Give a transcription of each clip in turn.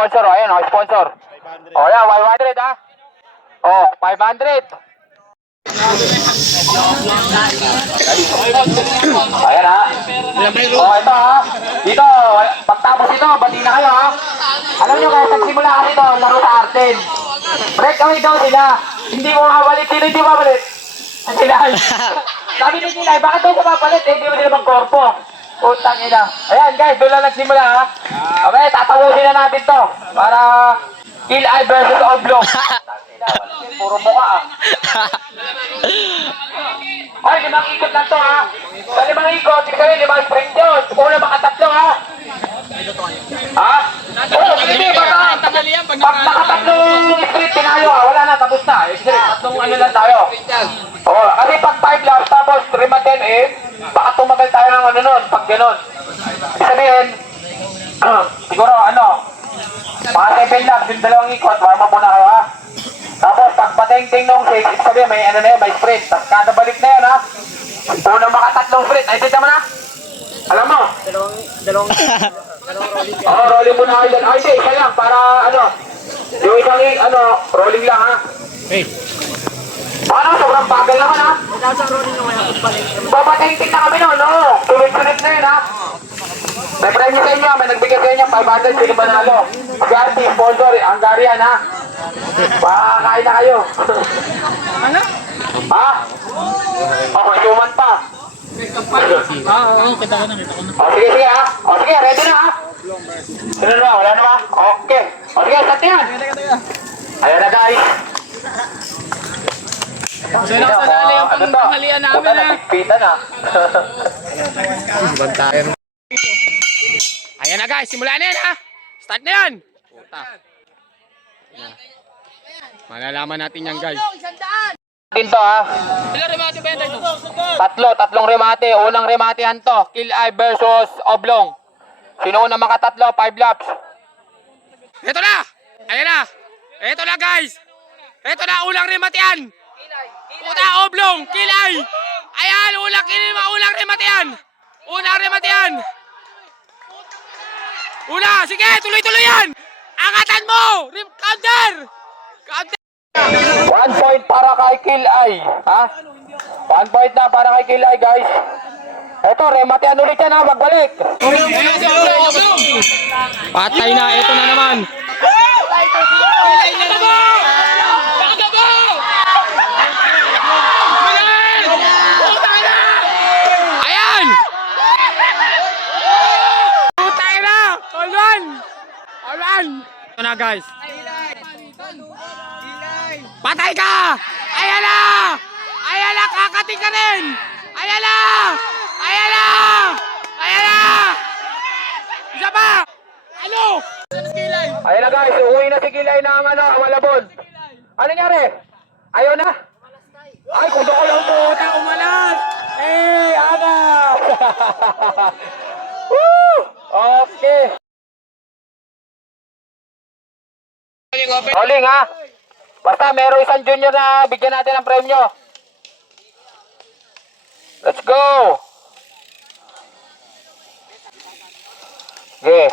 Sponsor, ayun, oh, sponsor. Oh, yan, 500 ha. Oh, 500. Ayan ha. Oh, ito ha. Dito, pagtapos ito, bati na kayo ha. Alam nyo guys, nagsimula kasi ito, laro sa Arden. Breakaway daw sila. Hindi mo mabalik. Sino hindi mabalik? Sila. Sabi ni Kilay, bakit daw siya mapalit? Hindi mo sila magkorpo. Utang ina. Ayan guys, doon lang nagsimula ha. Okay, tatapusin na natin to. Para Kilay versus Oblong. Puro mukha ah. Ay, 5 ikot lang to ha. Sa 5 ikot, ikaw yun, 5 sprint yun. Una makatatlo ha. Ha? Oo, hindi, baka pag nakatatlong sprint, tinayo ha. Wala na, tapos na. Tatlong ano lang tayo. Oo, kasi pag 5 laps, tapos 3 10 eh, baka tumagal tayo ng ano nun, pag gano'n. Sabihin, siguro ano, mga 7 laps, yung 2 ikot, warm up muna kayo ha. Tapos pag patingting nung 6, sabi may ano na yun, may sprint. Tapos kada balik na yun ha. Unang makatatlong sprint. Ay, kita mo na? Alam mo? Dalawang rolling. Oo, rolling muna kayo dyan. Ay, hindi, isa lang para ano. Yung isang ano, rolling lang ha. Hey. Ano, sobrang bagal naman ha. Babatingting na kami nun, no? Tulit-tulit na yun ha. May premyo sa inyo, may nagbigay sa inyo, 500, sino panalo. Garty, sponsor, Hungarian ha. Pakakain na kayo. Ano? Ha? Okay, suman pa. Oo, kita ko na. O, sige ha. O, sige, ready na ha. Sino na, wala na ba? Okay. O, sige, start yan. Ayan na guys. So, nakasanali yung pangtanghalian namin ha. Nagpigpitan ha. Ayan na guys, simulan na yan ha. Start na yan. Puta. Malalaman natin yan guys. Dito ha. Ilang remate ba yan tayo? Tatlong remate. Unang rematehan to. Kilay versus Oblong. Sino una makatatlo? 5 laps. Ito na! Ayan na! Ito na guys! Ito na, ulang rematehan! Puta, Oblong! Kilay! Ayan, ulang rematehan! Unang rematehan! Una! Sige, tuloy-tuloy yan! Angatan mo! Counter! Counter! 1 point para kay Kilay. Ha? 1 point na para kay Kilay guys. Ito, rematehan ulit yan ha. Magbalik. Patay na, ito na naman. Patay na naman! Pakagabo! Bilis! Putay na! Ayan! Putay na! Hold on! Hold on! Ito na guys. Patay ka! Ayan na! Ayan na! Kakati ka rin! Ayan na! Ayan na! Ayan na! Isa pa! Ano? Ayan na guys, uwi na si Kilay ng ano, Malabon. Ano nangyari? Ayaw na? Ay, kundo ko lang puta, umalas! Eh, ana! Woo! Okay. Rolling ha? Basta meron isang junior na bigyan natin ng premyo. Let's go! Okay.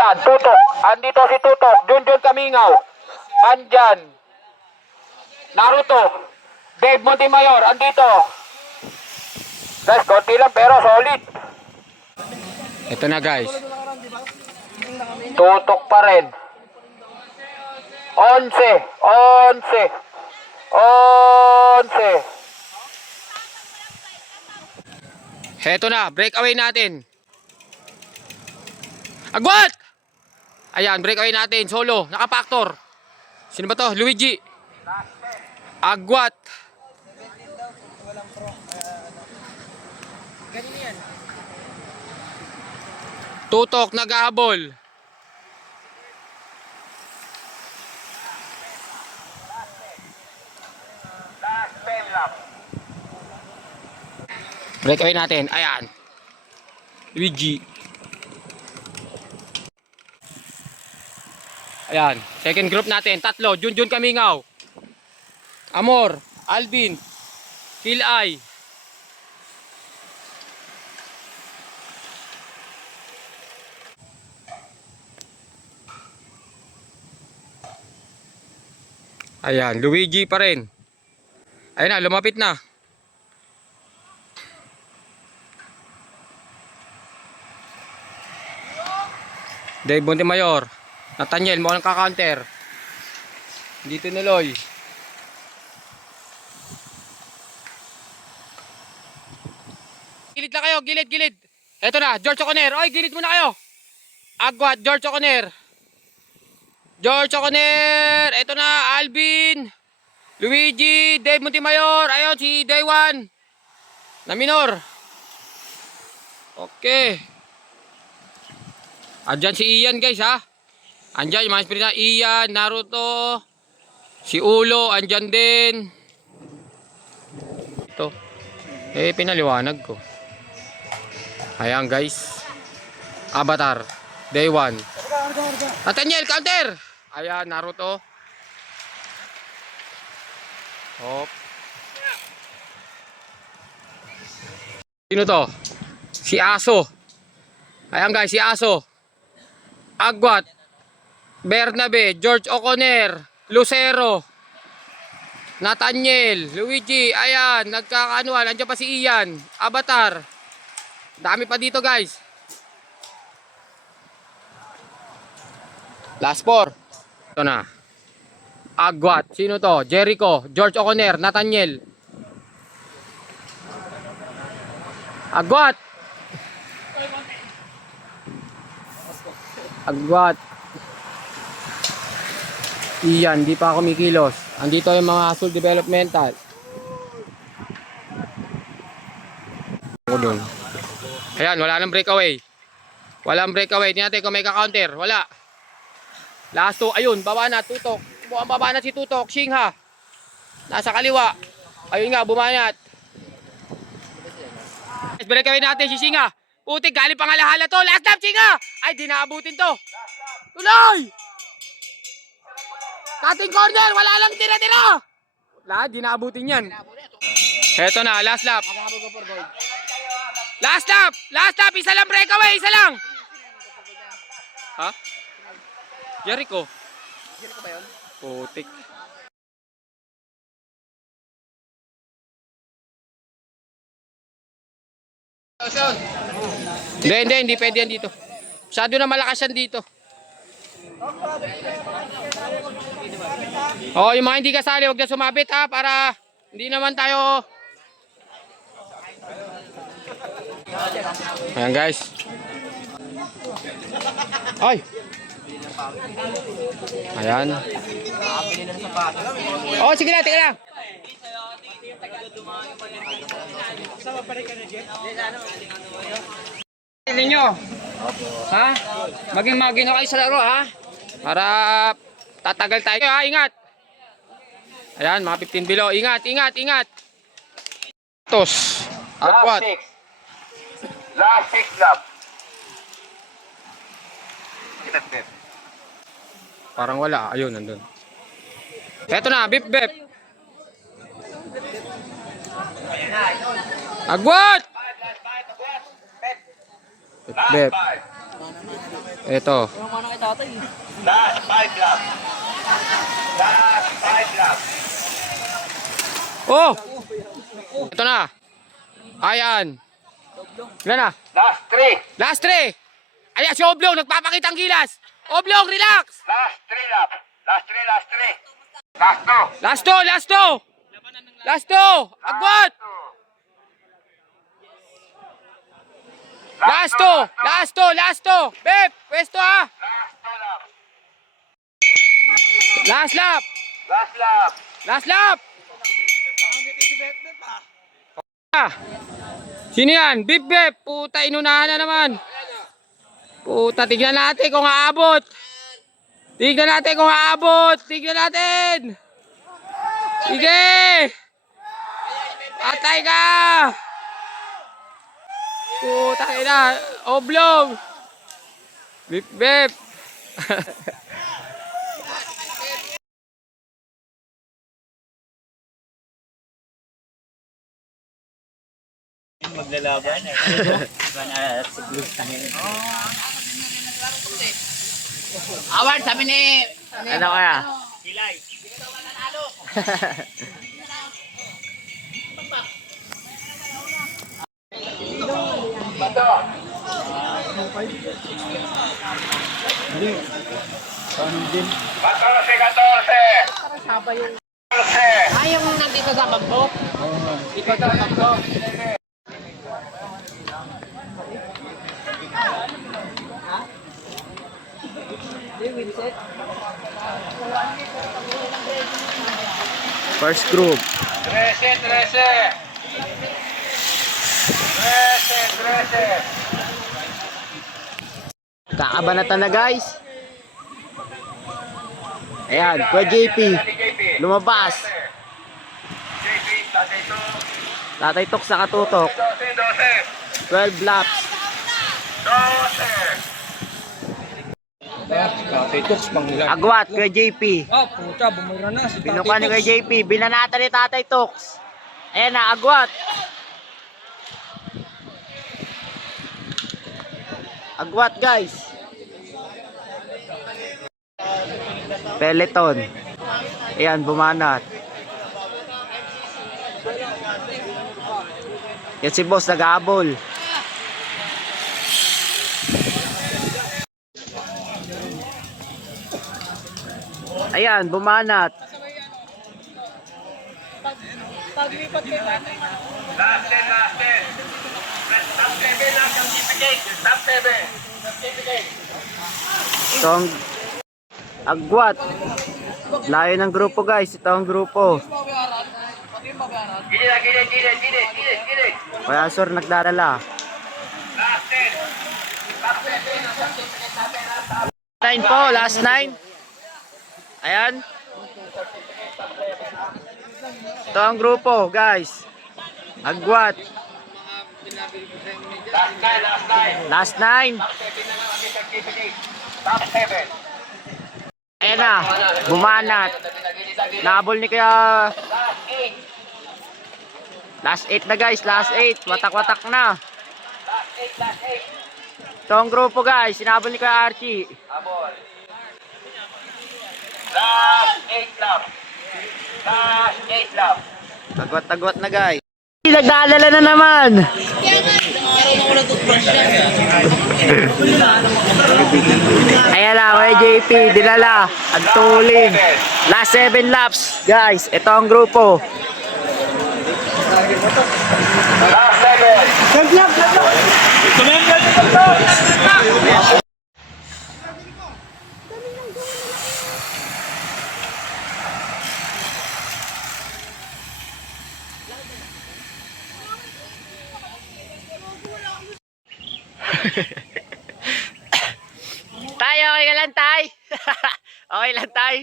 Yan, Tutok. Andito si Tutok. Junjun Kamingaw. Andyan. Naruto. Dave Montemayor. Andito. Guys, konti lang pero solid. Ito na guys. Tutok pa rin. 11. 11. 11. Heto na, breakaway natin. Agwat! Ayan, breakaway natin, solo, nakapaktor. Sino ba to? Luigi. Agwat. Tutok, nag-ahabol. Breakaway natin, ayan. Luigi. Ayan, second group natin, tatlo, Junjun Kamingaw, Amor, Alvin, Kilay. Ayan, Luigi pa rin. Ayun na, lumapit na. Dave Montemayor. Nathaniel, mukhang kaka-counter. Hindi tinuloy. Gilid na kayo, gilid, gilid. Eto na, George Oconer. Oy, gilid muna kayo. Agwat, George Oconer. George Oconer. Eto na, Alvin. Luigi, Dave Montemayor. Ayun, si Daywan. Na minor. Okay. Andyan si Ian guys ha. Andyan yung mga spirit na Ian, Naruto. Si Ulo, andyan din. Ito. Pinaliwanag ko. Ayan guys. Avatar. Day 1. Nathaniel, counter. Ayan, Naruto. Hop. Sino to? Si Aso. Ayan guys, si Aso. Agwat. Bernabe, George Oconer, Lucero, Nathaniel, Luigi, ayan, nagkakaanuan, andyan pa si Ian, Avatar. Dami pa dito guys. Last 4. Ito na. Agwat, sino to? Jericho, George Oconer, Nathaniel. Agwat. Agwat. Iyan, di pa ako kumikilos. Andito yung mga Azul Developmental. Ako dun. Ayan, wala nang breakaway. Walang breakaway. Tingnan natin kung may ka-counter. Wala. Last 2. Ayun, baba na. Tutok. Mukhang baba na si Tutok. Shingha. Nasa kaliwa. Ayun nga, bumanat. Breakaway natin si Shingha. Putik, galing pangalahala to. Last lap, Shingha. Ay, di naabutin to. Tuloy! Cutting corner, wala lang tira-tira. Wala, di naabutin yan. Heto na, last lap. Last lap, last lap, isa lang breakaway, isa lang. Ha? Jericho. Jericho ba yun? Putik. Hindi pwede yan dito. Masyado na malakas yan dito. Oh, yung mga hindi kasali, huwag na sumabit ha, para hindi naman tayo. Ayan guys. Ay. Ayan. Oh, sige na, tika lang. Ninyo. Ha? Maging magino kayo sa laro ha. Para tatagal tayo ha, ingat. Ayan, mga 15 below. Ingat, ingat, ingat. Tos. Agwat. Last 6 lap. Parang wala. Ayun, nandun. Eto na, bip bip. Agwat! Bip bip. Eto. Last 5 lap. Last 5 lap. Oh! Ito na. Ayan. Ilan na? Last 3. Last 3. Ayan si Oblong, nagpapakita ang gilas. Oblong, relax. Last 3 lap. Last 3, last 3. Last 2. Last 2, last 2. Last 2. Agwat. Last 2, last 2, last 2. Bep, pwesto ha. Last 2 lap. Last lap. Last lap. Last lap. Ah. Sino yan? Bip bip. Puta, inunahan na naman. Puta, tignan natin kung aabot. Tignan natin kung aabot. Tignan natin. Sige. Atay ka. Puta, ina. Oblong. Bip bip. Maglalaban. Award, sabi ni... Ano kaya? Bato. Bato, 14. Ay, yung nandito sa bangko? Dito sa bangko. First group. 13. 13. Kakabanatan na guys. Ayan, Kuya JP. Lumabas. JP, tatay to. Tatay Tok sa katutok. 12. 12 laps. 12. Agwat, Kuya JP. Oh, puta, bumura na si Binuka ni Kuya JP. Binanata ni Tatay Toks. Ayan na, agwat. Agwat guys. Peloton. Ayan, bumanat. Yan si boss nag-aabol. Ayan, bumanat. Last 10. Top 7 lang yung certificate. Top 7. Certificate. Itong agwat. Layo ng grupo guys. Ito ang grupo. Gilid. Kaya sir nagdadala. Last 10. Top 7 ang certificate natin. 9 po, last 9. Ayan. Ito ang grupo guys. Agwat. Last 9. Last 9. Top 7 na lang ang certificate. Top 7. Ayan na. Bumanat. Naabol ni kaya. Last 8. Last 8 na guys. Last 8. Watak-watak na. Last 8. Ito ang grupo guys. Sinabol ni kaya Archie. Abol. Last 8 lap. Last 8 lap. Agwat-agwat na guys. Nagdadala na naman. Ayan na, may JP, dinala, agtulin. Last 7 laps, guys. Ito ang grupo. Last 7. Tay, okay ka lang, tay? Okay lang, tay?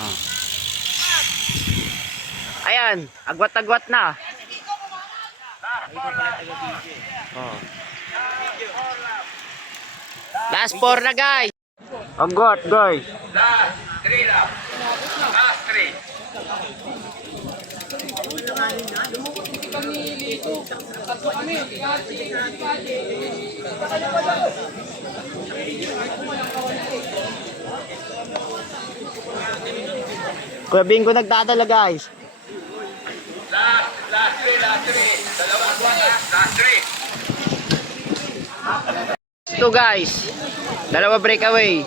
Oh. Ayan, agwat-agwat na. Oh. Last 4 na, guys. Agwat, guys. Last 3 lap. Last 3. Kuya Bingo nagdadala, guys. Last 3. Dalawang buwan na. Last 3. Ito, guys. Dalawa breakaway.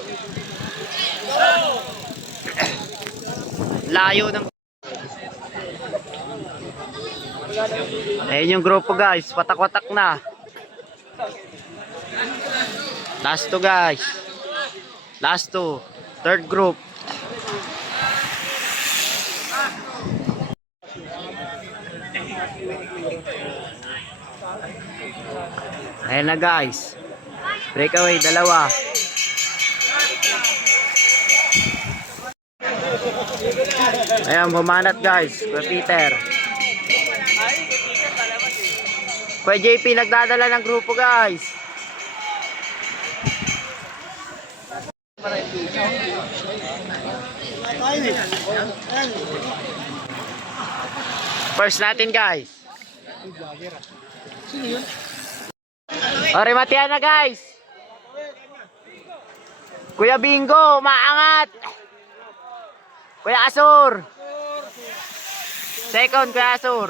Layo ng... Ayan yung grupo, guys. Watak-watak na. Last 2, guys. Last 2. Third group. Ayan na, guys. Breakaway, dalawa. Ayan, bumanat, guys. Kuya Peter. Kuya JP, nagdadala ng grupo, guys. First natin, guys. O, rematian na, guys. Kuya Bingo, maangat. Kuya Asur. Second, Kuya Asur.